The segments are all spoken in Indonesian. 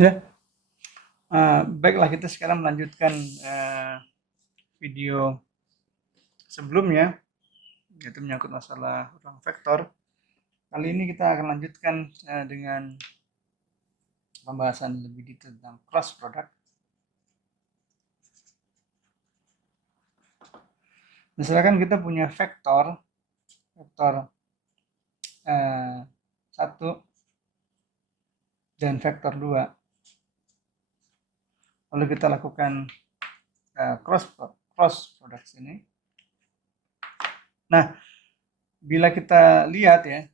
Ya, baiklah kita sekarang melanjutkan video sebelumnya, yaitu menyangkut masalah ruang vektor. Kali ini kita akan lanjutkan dengan pembahasan lebih detail tentang cross product. Misalkan kita punya vektor 1 dan vektor 2. Lalu kita lakukan cross product ini. Nah, bila kita lihat ya,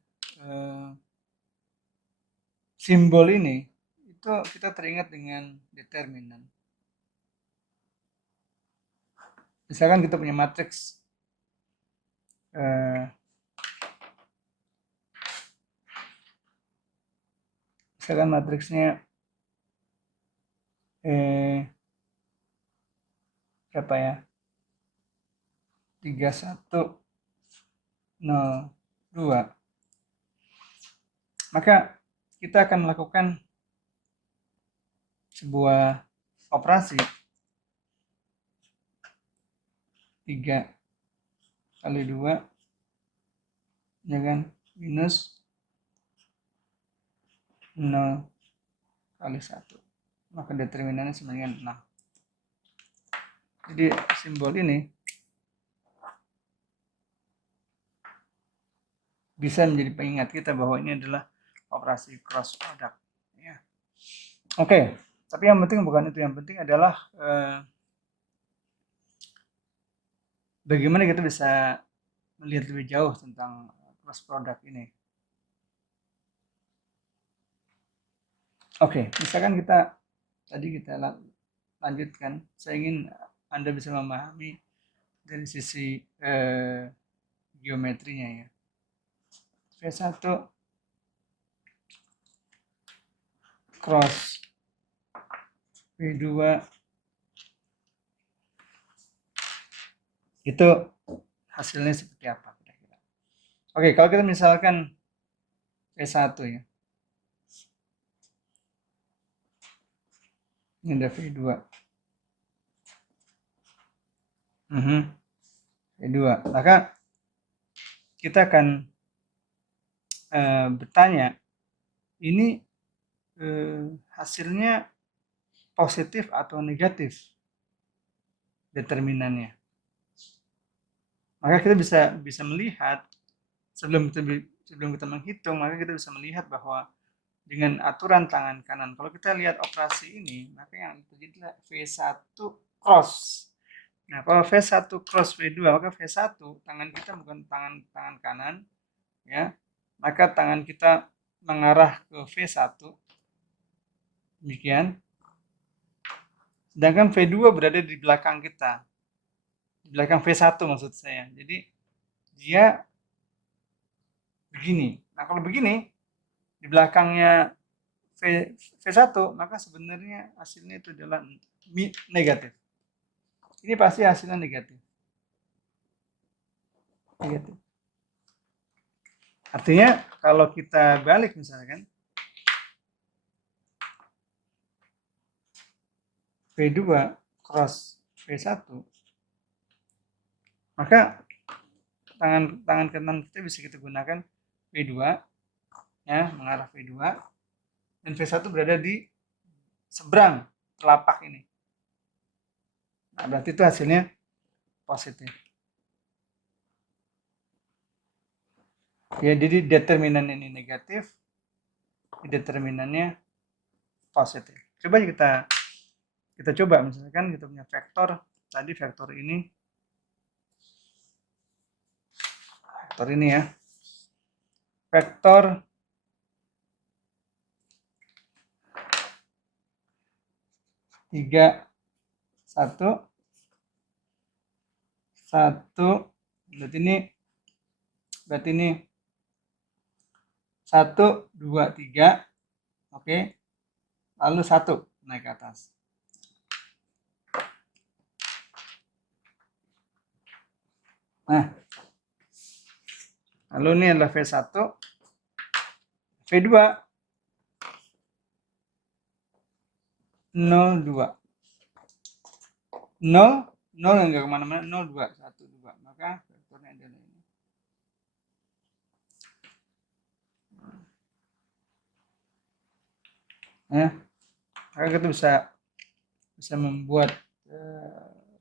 simbol ini, itu kita teringat dengan determinan. Misalkan kita punya matriks misalkan matriksnya berapa ya, 3, 1, 0, 2, maka kita akan melakukan sebuah operasi 3 kali 2 ya kan, minus 0 kali 1, maka determinannya sama dengan 6. Jadi simbol ini bisa menjadi pengingat kita bahwa ini adalah operasi cross product ya. Oke, tapi yang penting bukan itu, yang penting adalah bagaimana kita bisa melihat lebih jauh tentang cross product ini. Oke, misalkan tadi kita lanjutkan, saya ingin Anda bisa memahami dari sisi geometrinya ya. V1 cross V2 itu hasilnya seperti apa kira-kira. Oke, kalau kita misalkan V1 ya, ini ada V2. V2, maka kita akan bertanya, ini hasilnya positif atau negatif determinannya. Maka kita bisa melihat sebelum kita menghitung, maka kita bisa melihat bahwa dengan aturan tangan kanan, kalau kita lihat operasi ini, maka yang terjadi adalah V1 cross. Nah, kalau V1 cross V2, maka V1 tangan kita bukan tangan kanan ya, maka tangan kita mengarah ke V1 demikian, sedangkan V2 berada di belakang kita, di belakang V1 maksud saya. Jadi dia begini. Nah, kalau begini di belakangnya V1, maka sebenarnya hasilnya itu adalah negatif. Ini pasti hasilnya negatif. Artinya kalau kita balik misalkan V2 cross V1, maka tangan kanan kita bisa kita gunakan V2 ya, mengarah V2, dan V1 berada di seberang telapak ini. Nah, berarti itu hasilnya positif. Ya, jadi determinan ini negatif, determinannya positif. Coba kita coba, misalkan kita punya vektor, tadi vektor ini ya, vektor 3, 1, 1, berarti ini 1, 2, 3, oke, lalu 1 naik ke atas. Nah, lalu ini adalah V1, V2 02. 0, 0 enggak kemana-mana, 02, 1, 2. Maka vektornya adalah ini. Nah, maka kita bisa membuat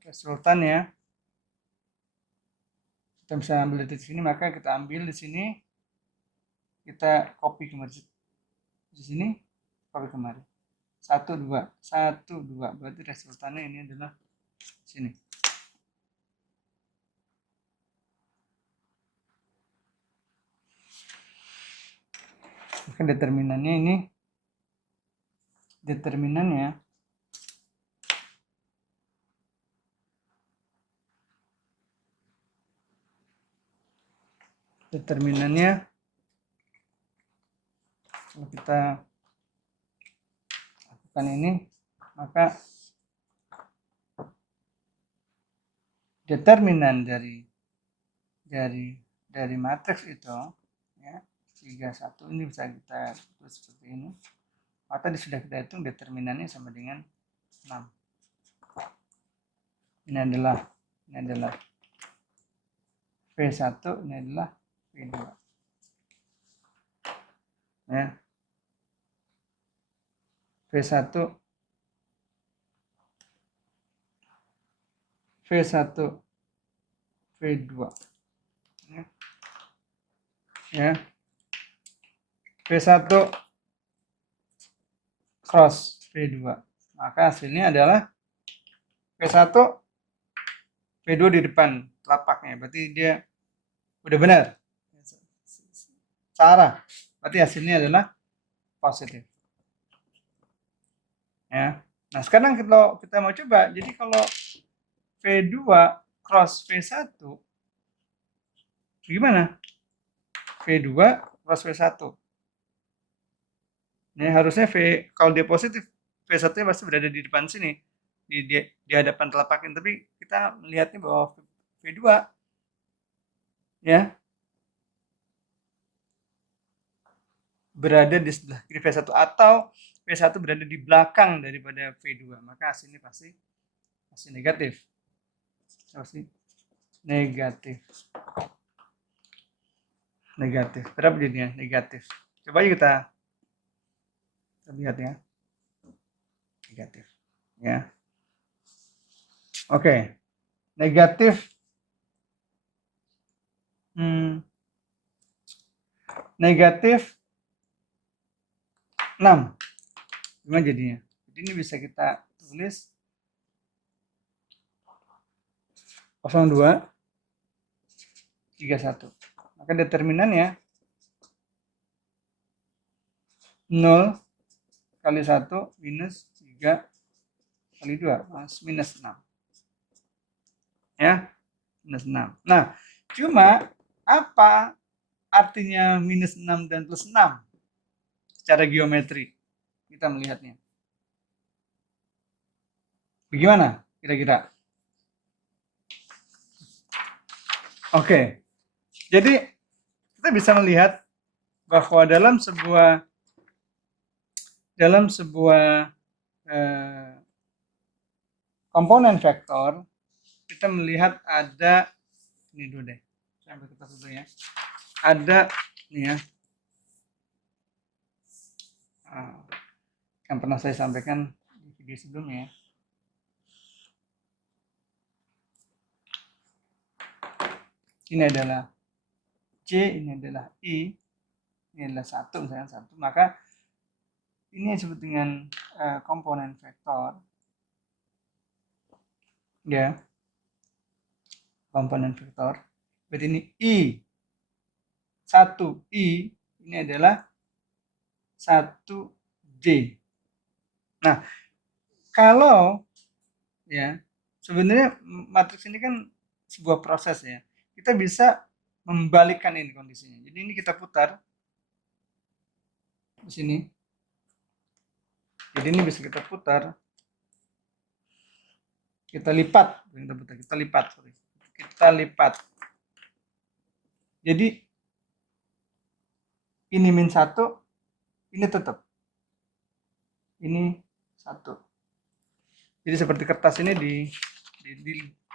resultan ya. Kita bisa ambil di sini, maka kita ambil di sini, kita copy kemari di sini, copy kemari. 1, 2, 1, 2. Berarti resultannya ini adalah sini. Maka determinannya ini, determinannya kalau kita lakukan ini, maka determinan dari matriks itu ya 3, 1 ini bisa kita tulis seperti ini. Maka sudah kita hitung determinannya sama dengan 6. Ini adalah V1, ini adalah V2. Ya. V1 V2 ya. V1 cross V2, maka hasilnya adalah V1 V2 di depan telapaknya, berarti dia udah benar. Salah, berarti hasilnya adalah positif. Ya. Nah, sekarang kita mau coba. Jadi kalau V2 cross V1 gimana? V2 cross V1. Ini harusnya kalau dia positif, V1-nya pasti berada di depan sini. Di hadapan telapak ini, tapi kita melihatnya bahwa V2 ya berada di sebelah kiri V1 atau V1 berada di belakang daripada V2, maka hasilnya pasti negatif. Pasti negatif. Berapa jadinya? Negatif. Coba aja kita lihat ya. Negatif. Ya. Oke. Negatif. Negatif 6. Gimana jadinya? Jadi ini bisa kita tulis 02, 31. Maka determinannya 0 kali 1 minus 3 kali 2 minus 6. Ya, minus 6. Nah, cuma apa artinya minus 6 dan plus 6? Secara geometri kita melihatnya. Bagaimana kira-kira? Oke. Jadi kita bisa melihat bahwa dalam sebuah komponen vektor, kita melihat ada ini dulu deh. Sampai kita dulu ya. Ada nih ya. Yang pernah saya sampaikan di video sebelumnya. Ini adalah C, ini adalah I, ini adalah 1, misalnya 1. Maka ini yang disebut dengan komponen vektor. Ya. Komponen vektor. Berarti ini I. 1I ini adalah 1D. Nah, kalau ya sebenarnya matriks ini kan sebuah proses ya. Kita bisa membalikkan ini kondisinya. Jadi ini kita putar di sini. Jadi ini bisa kita putar. Kita lipat. Kita lipat. Jadi ini min 1, ini tetap. Ini 1. Jadi seperti kertas ini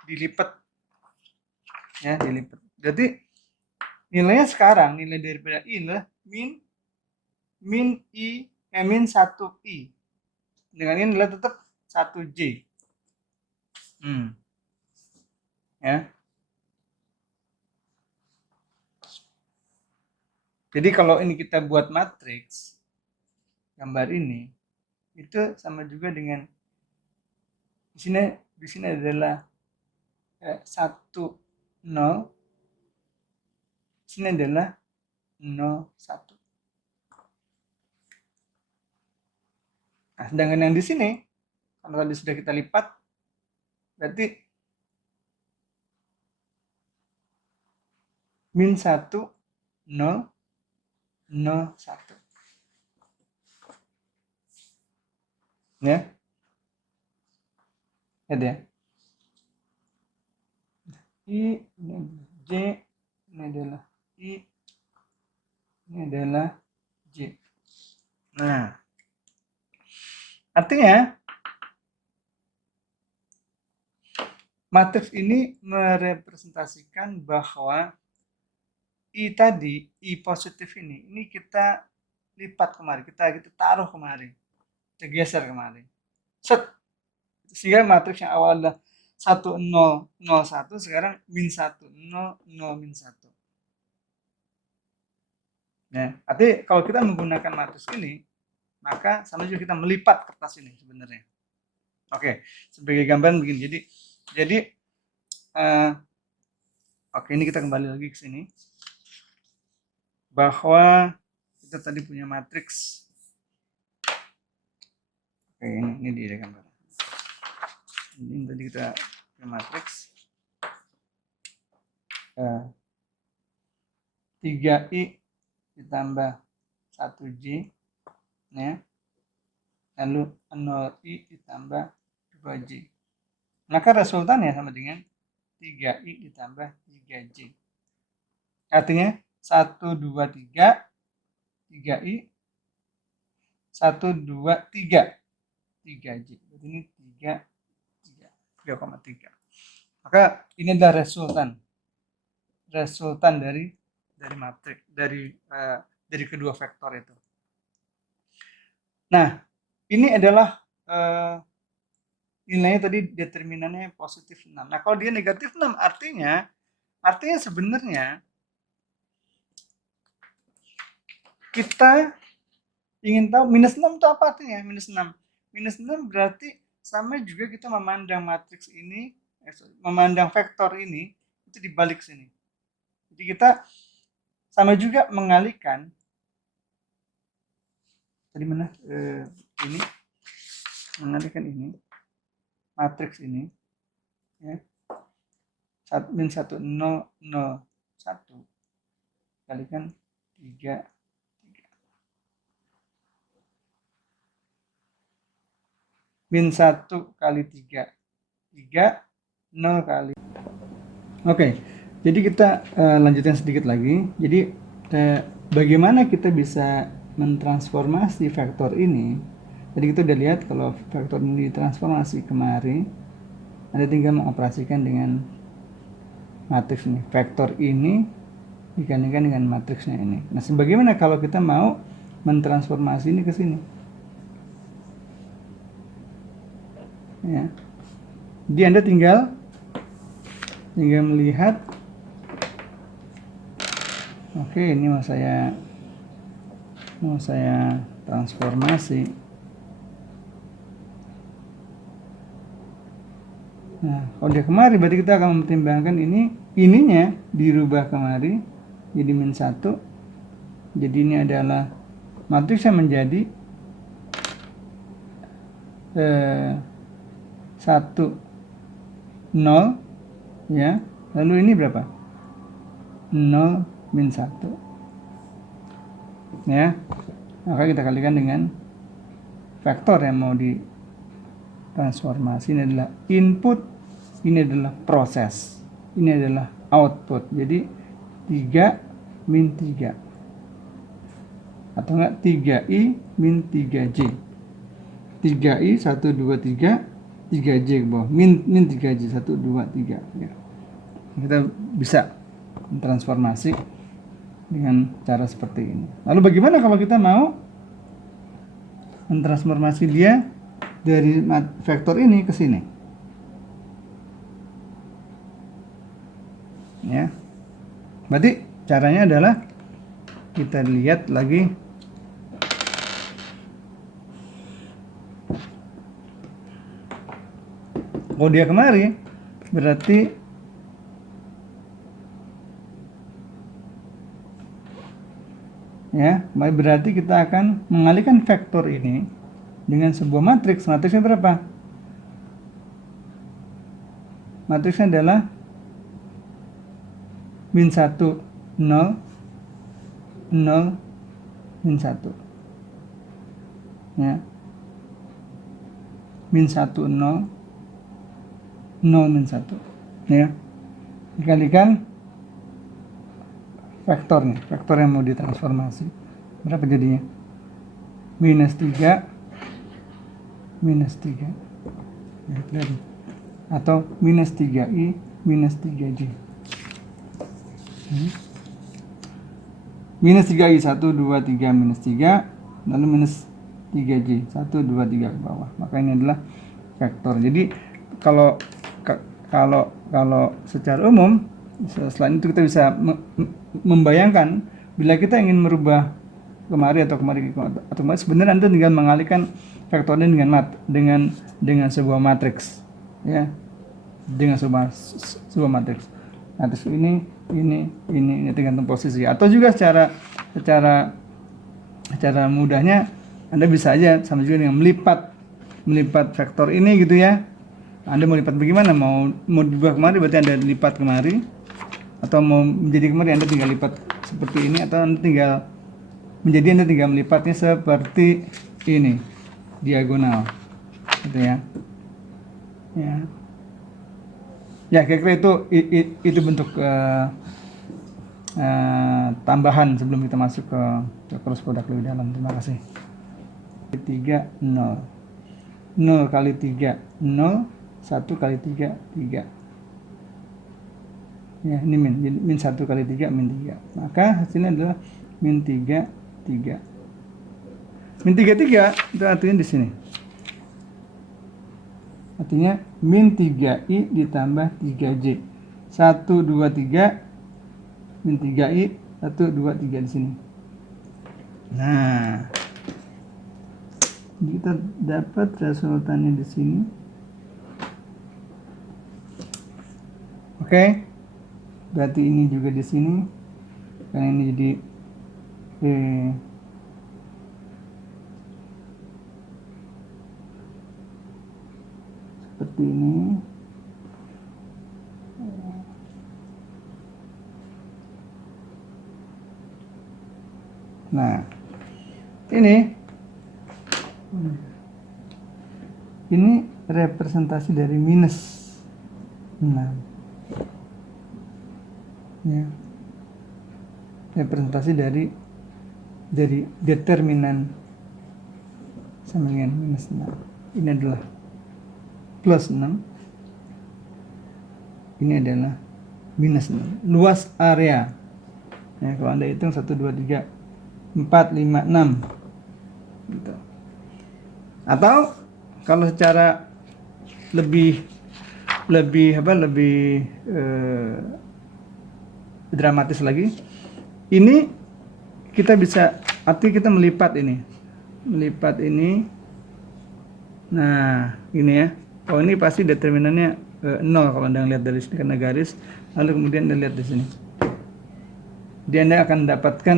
dilipat, ya, dilipat. Berarti nilainya sekarang, nilai daripada I adalah min 1I. Dengan ini adalah tetap 1J. Ya. Jadi kalau ini kita buat matriks, gambar ini, itu sama juga dengan di sini adalah 1, 0. Di sini adalah 0, 1. Nah, sedangkan yang di sini, kalau tadi sudah kita lipat, berarti min 1, 0, 0, 1. Ya. Lihat ya. I, ini J, ini adalah I, ini adalah J. Nah, artinya matriks ini merepresentasikan bahwa I tadi, I positif ini kita lipat kemari, kita taruh kemari, kita geser kemari. Set. Sehingga matriks yang awal adalah 1, 0, 0, 1, sekarang min 1, 0, 0, min 1. Ya, artinya kalau kita menggunakan matriks ini, maka sama juga kita melipat kertas ini sebenarnya. Oke, sebagai gambaran begini. Jadi oke, ini kita kembali lagi ke sini. Bahwa kita tadi punya matriks. Oke, ini dia gambar. Ini tadi kita punya matriks 3I ditambah 1J, ya. Lalu 0I ditambah 2J. Maka resultannya sama dengan 3I ditambah 3J. Artinya 1, 2, 3, 3I, 1, 2, 3, 3J. Berarti ini 3,3. Maka ini adalah resultan dari matriks, dari kedua vektor itu. Nah, ini adalah nilainya tadi determinannya positif 6. Nah, kalau dia negatif 6 artinya sebenarnya kita ingin tahu minus 6 itu apa artinya? Minus 6. Minus 6 berarti sama juga kita memandang matriks ini, memandang vektor ini itu di balik sini. Jadi kita sama juga mengalihkan tadi mana? Ini mengalihkan ini matriks ini, ya, min 1, 0, 0, 1 kalikan 3, 3. Min 1 kali 3, 3, 0 kali. Oke, jadi kita lanjutkan sedikit lagi. Jadi bagaimana kita bisa mentransformasi vektor ini? Jadi kita udah lihat kalau vektor ini ditransformasi kemari, Anda tinggal mengoperasikan dengan matriks ini. Vektor ini dikalikan dengan matriksnya ini. Nah, sebagaimana kalau kita mau mentransformasi ini ke sini? Ya. Jadi Anda tinggal melihat. Oke, ini mau saya transformasi. Nah, kalau dia kemari berarti kita akan mempertimbangkan ininya dirubah kemari jadi min 1. Jadi ini adalah matriksnya menjadi 1, 0, ya. Lalu ini berapa? 0, min 1. Ya. Maka kita kalikan dengan vektor yang mau ditransformasi. Ini adalah input, ini adalah proses, ini adalah output. Jadi 3 min 3 atau enggak 3i min 3j. 3i 1, 2, 3 3J ke bawah, min 3J, 1, 2, 3 ya. Kita bisa transformasi dengan cara seperti ini. Lalu bagaimana kalau kita mau mentransformasi dia dari vektor ini ke sini? Ya. Berarti caranya adalah kita lihat lagi kalau dia kemari, berarti ya, berarti kita akan mengalihkan vektor ini dengan sebuah matriks. Matriksnya berapa? Matriksnya adalah min 1, 0, 0, min 1 ya, min 1, 0, 0, min 1 ya, dikalikan vektornya, vektor yang mau ditransformasi. Berapa jadinya? Minus 3, minus 3 ya, atau minus 3i, minus 3j. Minus 3i, 1, 2, 3, minus 3, lalu minus 3j, 1, 2, 3 ke bawah. Maka ini adalah vektor. Jadi kalau secara umum, selain itu kita bisa membayangkan bila kita ingin merubah kemari atau kemari, sebenarnya Anda tinggal mengalihkan vektornya dengan sebuah matriks ya, dengan sebuah matriks. Matriks ini tergantung posisi, atau juga secara mudahnya Anda bisa aja sama juga dengan melipat vektor ini gitu ya. Anda mau lipat bagaimana? Mau dibuat kemari berarti Anda lipat kemari, atau mau menjadi kemari Anda tinggal lipat seperti ini, atau Anda tinggal melipatnya seperti ini, diagonal gitu ya. Ya kira-kira itu bentuk tambahan sebelum kita masuk ke cross product lebih dalam. Terima kasih. 3, 0, 0 kali 3, 0, 1 kali 3, 3 ya, ini min 1 kali 3, min 3, maka hasilnya adalah min 3, 3. Min 3, 3 itu artinya di sini, artinya min 3i ditambah 3j, 1, 2, 3, min 3i, 1, 2, 3 di sini. Nah, kita dapat resultannya di sini. Oke, berarti ini juga di sini, karena ini jadi seperti ini. Nah, ini representasi dari minus 6 ya, representasi dari determinan sama dengan minus 6. Ini adalah plus 6, ini adalah minus 6. Luas area ya, kalau Anda hitung 1, 2, 3, 4, 5, 6 gitu. Atau kalau secara lebih dramatis lagi, ini kita bisa kita melipat ini. Nah, ini ya. Oh, ini pasti determinannya 0 kalau Anda lihat dari sini karena garis. Lalu kemudian Anda lihat di sini. Jadi Anda akan mendapatkan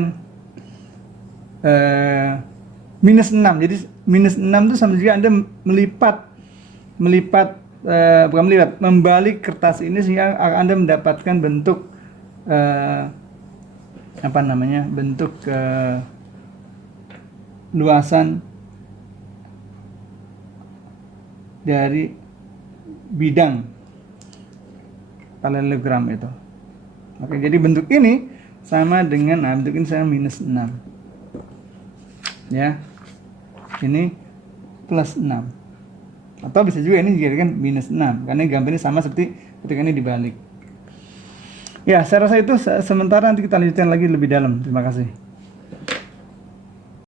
minus 6. Jadi minus 6 itu sama juga Anda membalik kertas ini sehingga Anda mendapatkan bentuk bentuk luasan dari bidang parallelogram itu. Oke, jadi bentuk ini sama dengan bentuk ini sama minus 6 ya, ini plus 6. Atau bisa juga ini dijadikan minus 6 karena gambarnya sama seperti ketika ini dibalik. Ya, saya rasa itu sementara, nanti kita lanjutkan lagi lebih dalam. Terima kasih.